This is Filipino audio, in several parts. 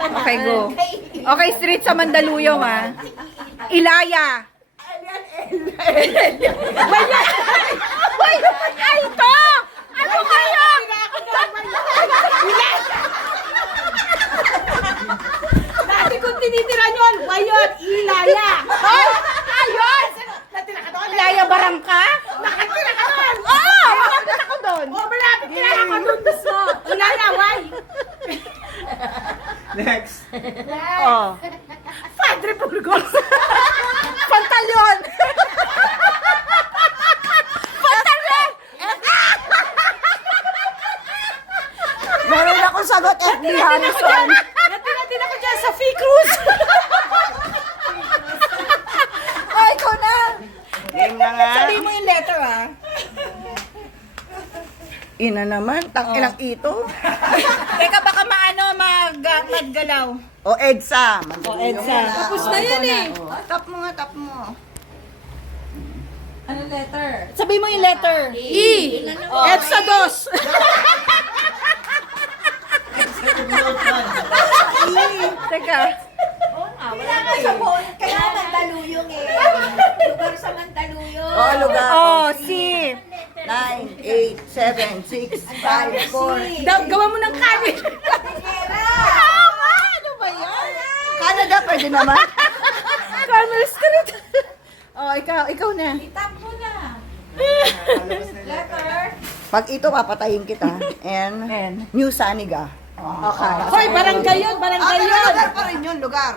Okay, go. Okay, street sa Mandaluyong, ah. Ilaya. Wait, ay, ito! Ano kayo? Dati kong tinitira yun, Wayot, Ilaya. Ay! Ayun! Natira ka doon? Ilaya Barangka? Nakatira ka doon? Oo! Malapit ako doon. Oh, malapit ka lang ako doon gusto. Ilaya, Way. Next. Oh. Padre Burgos. Pantalyon! Pantalyon! Meron akong sagot, FB Harrison. Natira ko dyan sa Fee Cruz. Ay, ikaw na! Game na nga. Sabi mo yung letter, ah. Ina naman, tangilang ito. Teka, baka maggalaw. O, EDSA. EDSA. Tapos na yan eh. Tap mo nga, tap mo. Ano letter? Sabi mo yung letter. E. Edsa dos. Teka. Kaya Mandaluyong eh. Lugar sa Mandaluyong. O, lugar. Oh, C. 9, 8, 7, 6, 5, 4. Gawa mo ng kanin. Ano ba yan? Canada, pwede naman. Commerce ka rin. Oh, ikaw na. Tap mo na. Letter. Pag ito, papatayin kita. And, N. New Saniga. Okay. Hoy, barangay yun, barangay yun. Lugar pa rin yun, lugar.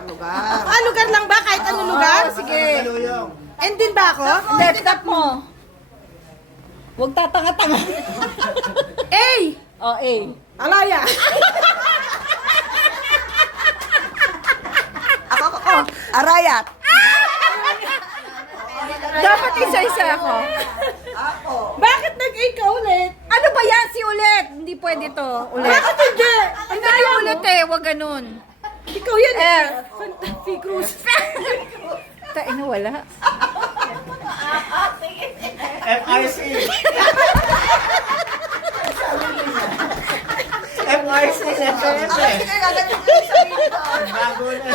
Ah, lugar lang ba? Kahit anong lugar? Sige. And din ba ako? Left tap mo. Huwag tatanga-tanga. A. Oh, A. Alaya. Ako. Arayat. Dapat isa-isa ako. Bakit nag-A ka ulit? Ano ba yan? Si ulit. Hindi pwede to. Ulit. Bakit hindi? Hindi yung ulit eh. Huwag ganun. Ikaw yan eh. F. Fee Cruz. Tain na wala. FRC. FRC. Bago na.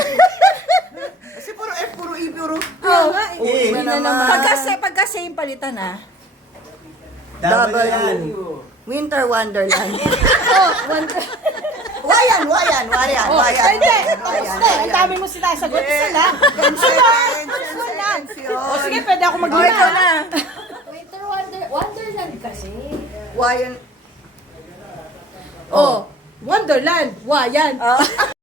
Kasi puro F, puro E, puro. Oo nga eh. E. na naman. Pagka same palitan ah. Double yan. Winter Wonderland. Oh, Wayan. Pwede. Pwede. Ang dami mo sinasagot. Isa na. O sige, pwede ako Oh, ikaw mag-una. na. Winter Wonderland kasi. Wayan. Oh. Wonderland. Wayan.